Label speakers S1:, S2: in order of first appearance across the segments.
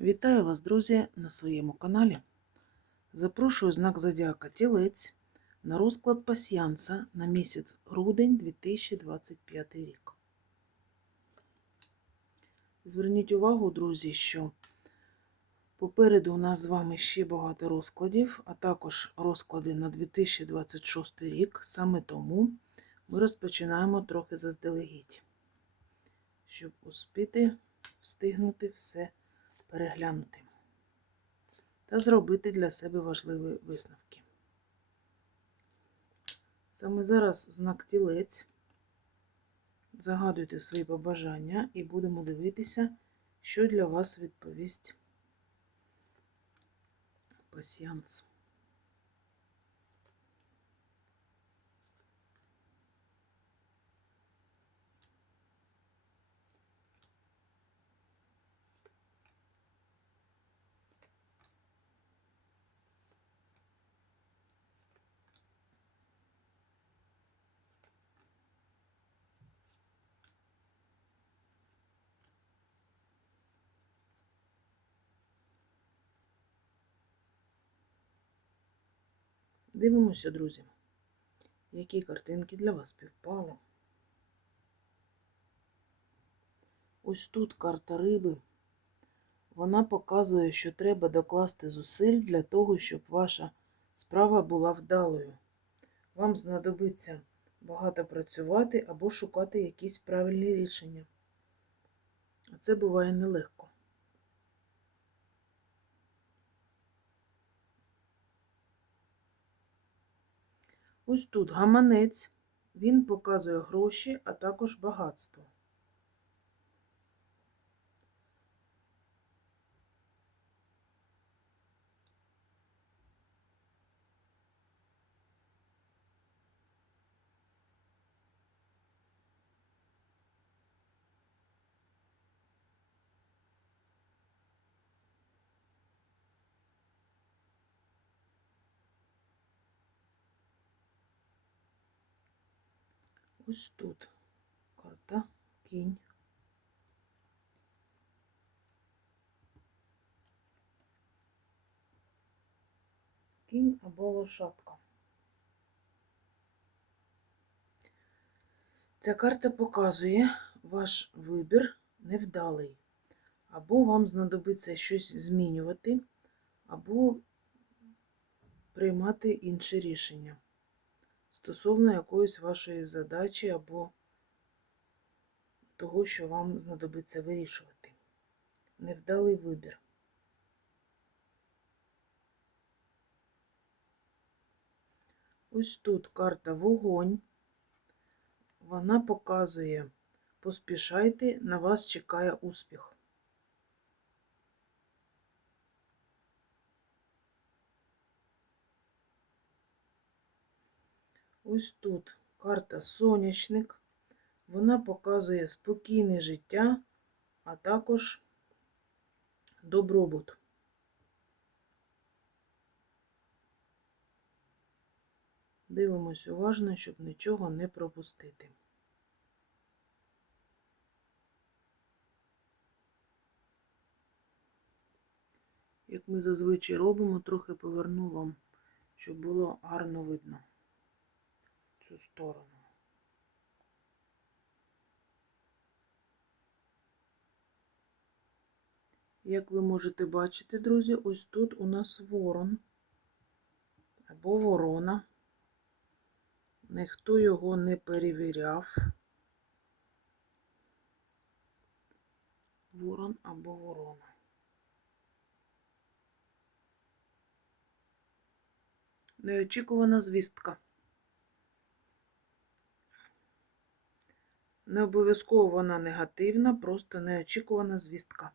S1: Вітаю вас, друзі, на своєму каналі. Запрошую знак Зодіака Тілець на розклад пасіянса на місяць грудень 2025 рік. Зверніть увагу, друзі, що попереду у нас з вами ще багато розкладів, а також розклади на 2026 рік. Саме тому ми розпочинаємо трохи заздалегідь, щоб успіти встигнути все переглянути та зробити для себе важливі висновки. Саме зараз знак тілець. Загадуйте свої побажання і будемо дивитися, що для вас відповість пасіянс. Дивимося, друзі, які картинки для вас співпали. Ось тут карта риби. Вона показує, що треба докласти зусиль для того, щоб ваша справа була вдалою. Вам знадобиться багато працювати або шукати якісь правильні рішення. А це буває нелегко. Ось тут гаманець, він показує гроші, а також багатство. Ось тут карта кінь. Кінь або лошадка. Ця карта показує ваш вибір невдалий. Або вам знадобиться щось змінювати, або приймати інше рішення стосовно якоїсь вашої задачі або того, що вам знадобиться вирішувати. Невдалий вибір. Ось тут карта вогонь. Вона показує, поспішайте, на вас чекає успіх. Ось тут карта сонячник. Вона показує спокійне життя, а також добробут. Дивимось уважно, щоб нічого не пропустити. Як ми зазвичай робимо, трохи поверну вам, щоб було гарно видно цю сторону. Як ви можете бачити, друзі, ось тут у нас ворон або ворона. Ніхто його не перевіряв. Ворон або ворона. Неочікувана звістка. Не обов'язково вона негативна, просто неочікувана звістка.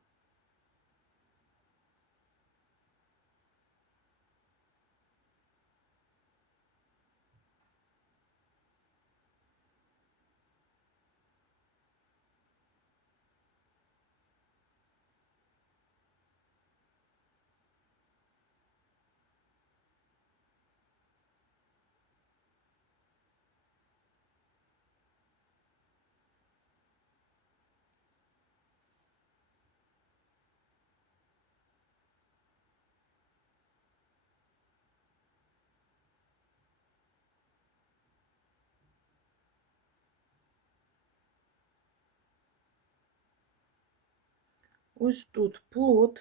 S1: Ось тут плот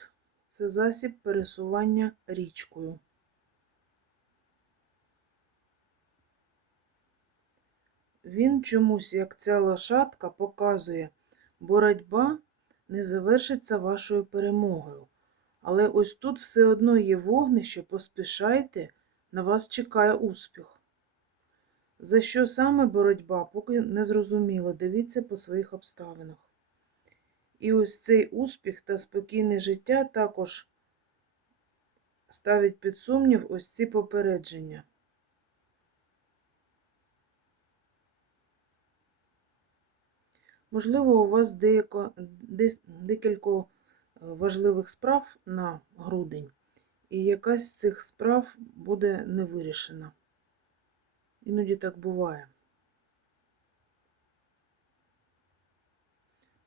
S1: це засіб пересування річкою. Він чомусь, як ця лошадка, показує, боротьба не завершиться вашою перемогою. Але ось тут все одно є вогнище, поспішайте, на вас чекає успіх. За що саме боротьба, поки не зрозуміло, дивіться по своїх обставинах. І ось цей успіх та спокійне життя також ставить під сумнів ось ці попередження. Можливо, у вас деяко, декілька е, важливих справ на грудень, і якась з цих справ буде не вирішена. Іноді так буває.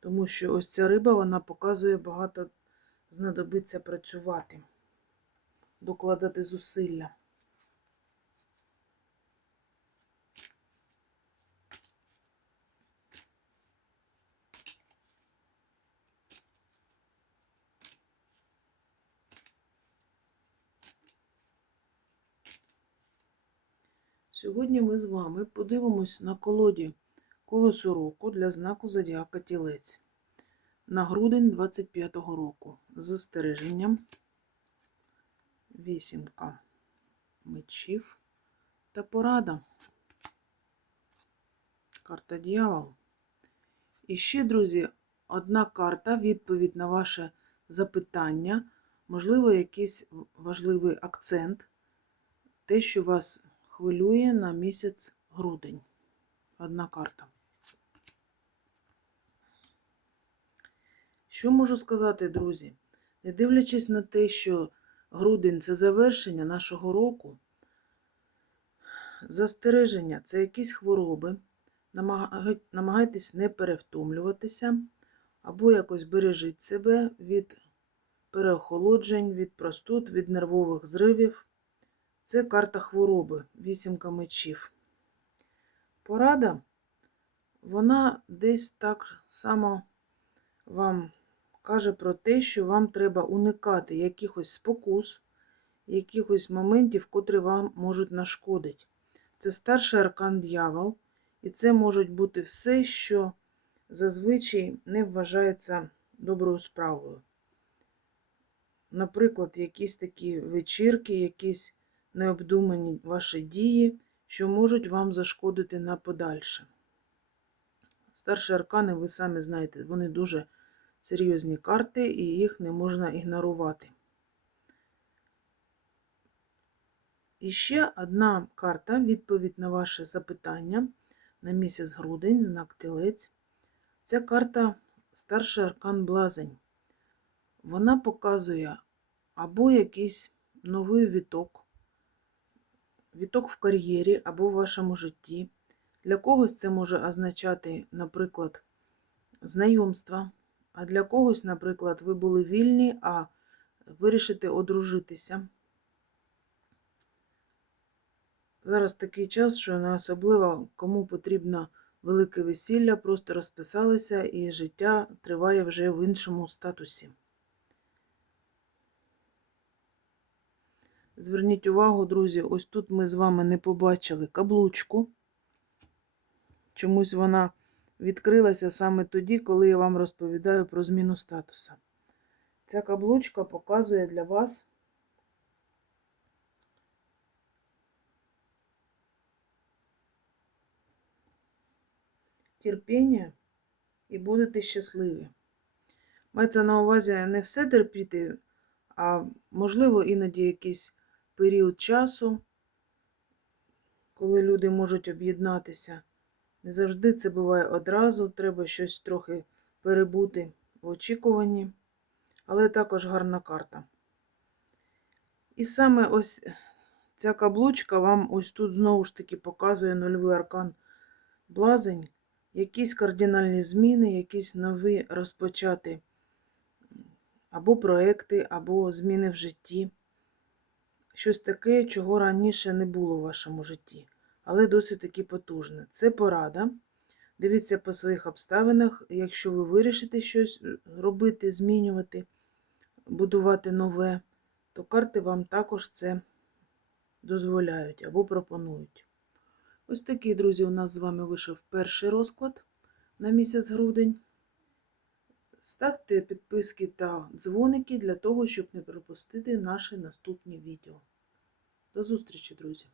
S1: Тому що ось ця риба, вона показує багато знадобиться працювати, докладати зусилля. Сьогодні ми з вами подивимось на колоді колесо року для знаку Зодіака Тілець на грудень 25-го року з застереженням вісімка мечів та порада. Карта дьявол. І ще, друзі, одна карта, відповідь на ваше запитання, можливо, якийсь важливий акцент, те, що вас хвилює на місяць грудень. Одна карта. Що можу сказати, друзі? Не дивлячись на те, що грудень це завершення нашого року, застереження це якісь хвороби. Намагайтесь не перевтомлюватися, або якось бережіть себе від переохолоджень, від простуд, від нервових зривів. Це карта хвороби, вісімка мечів. Порада, вона десь так само вам каже про те, що вам треба уникати якихось спокус, якихось моментів, котрі вам можуть нашкодити. Це старший аркан дьявол, і це можуть бути все, що зазвичай не вважається доброю справою. Наприклад, якісь такі вечірки, якісь необдумані ваші дії, що можуть вам зашкодити на подальше. Старші аркани, ви самі знаєте, вони дуже серйозні карти, і їх не можна ігнорувати. І ще одна карта відповідь на ваше запитання на місяць грудень, знак тілець. Ця карта старший аркан Блазень. Вона показує або якийсь новий віток, віток в кар'єрі або в вашому житті. Для когось це може означати, наприклад, знайомства, а для когось, наприклад, ви були вільні, а вирішите одружитися. Зараз такий час, що не особливо кому потрібно велике весілля, просто розписалися і життя триває вже в іншому статусі. Зверніть увагу, друзі, ось тут ми з вами не побачили каблучку. Чомусь вона відкрилася саме тоді, коли я вам розповідаю про зміну статуса. Ця каблучка показує для вас терпіння і будете щасливі. Мається на увазі не все терпіти, а можливо, іноді якийсь період часу, коли люди можуть об'єднатися. Не завжди це буває одразу, треба щось трохи перебути в очікуванні, але також гарна карта. І саме ось ця каблучка вам ось тут знову ж таки показує нульовий аркан блазень, якісь кардинальні зміни, якісь нові розпочати або проекти, або зміни в житті. Щось таке, чого раніше не було в вашому житті але досить таки потужне. Це порада Дивіться по своїх обставинах, якщо ви вирішите щось е, робити, змінювати, будувати нове, то карти вам також це дозволяють або пропонують. Ось такий, друзі, у нас з вами вийшов перший розклад на місяць грудень. Ставте підписки та дзвоники для того, щоб не пропустити наші наступні відео. До зустрічі, друзі!